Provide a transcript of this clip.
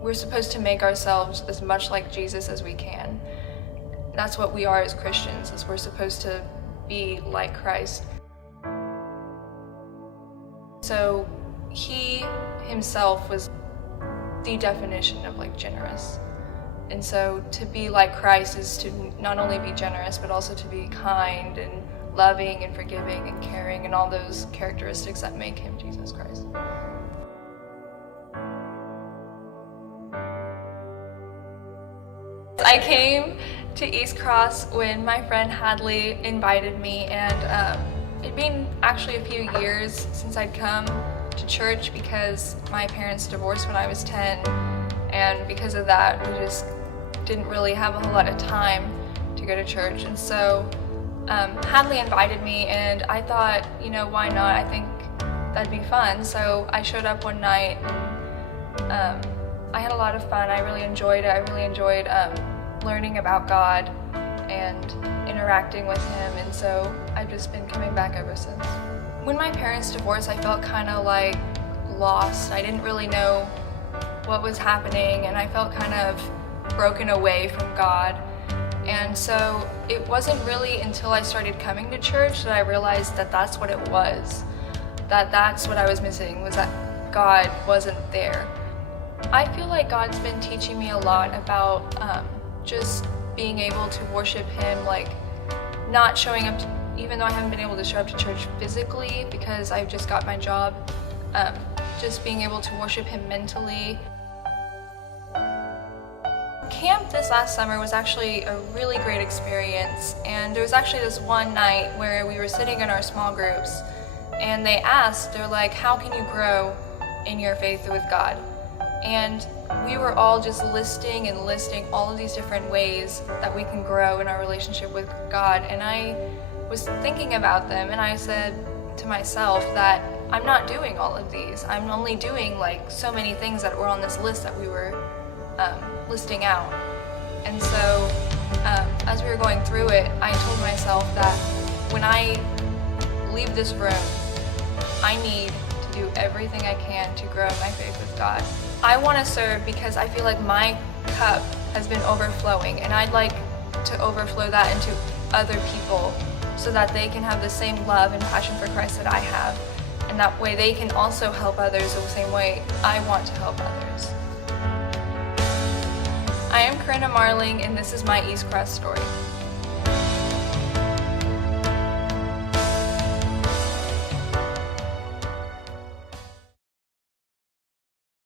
we're supposed to make ourselves as much like Jesus as we can. That's what we are as Christians, is we're supposed to be like Christ. So he himself was the definition of like generous. And so to be like Christ is to not only be generous, but also to be kind and loving and forgiving and caring and all those characteristics that make him Jesus Christ. I came to East Cross when my friend Hadley invited me, and it'd been actually a few years since I'd come to church because my parents divorced when I was 10, and because of that we just didn't really have a whole lot of time to go to church. And so Hadley invited me, and I thought, you know, why not? I think that'd be fun. So I showed up one night, and I had a lot of fun. I really enjoyed it. I really enjoyed learning about God and interacting with him, and so I've just been coming back ever since. When my parents divorced, I felt kind of like lost. I didn't really know what was happening, and I felt kind of broken away from God. And so it wasn't really until I started coming to church that I realized that that's what it was, that's what I was missing, was that God wasn't there. I feel like God's been teaching me a lot about just being able to worship him, like not showing up, even though I haven't been able to show up to church physically because I've just got my job, just being able to worship him mentally. Camp this last summer was actually a really great experience, and there was actually this one night where we were sitting in our small groups, and they're like, how can you grow in your faith with God? And we were all just listing all of these different ways that we can grow in our relationship with God. And I was thinking about them, and I said to myself that I'm not doing all of these. I'm only doing like so many things that were on this list that we were listing out. And so as we were going through it, I told myself that when I leave this room, I need to do everything I can to grow in my faith with God. I want to serve because I feel like my cup has been overflowing, and I'd like to overflow that into other people so that they can have the same love and passion for Christ that I have, and that way they can also help others the same way I want to help others. I am Carinna Marling, and this is my East Cross story.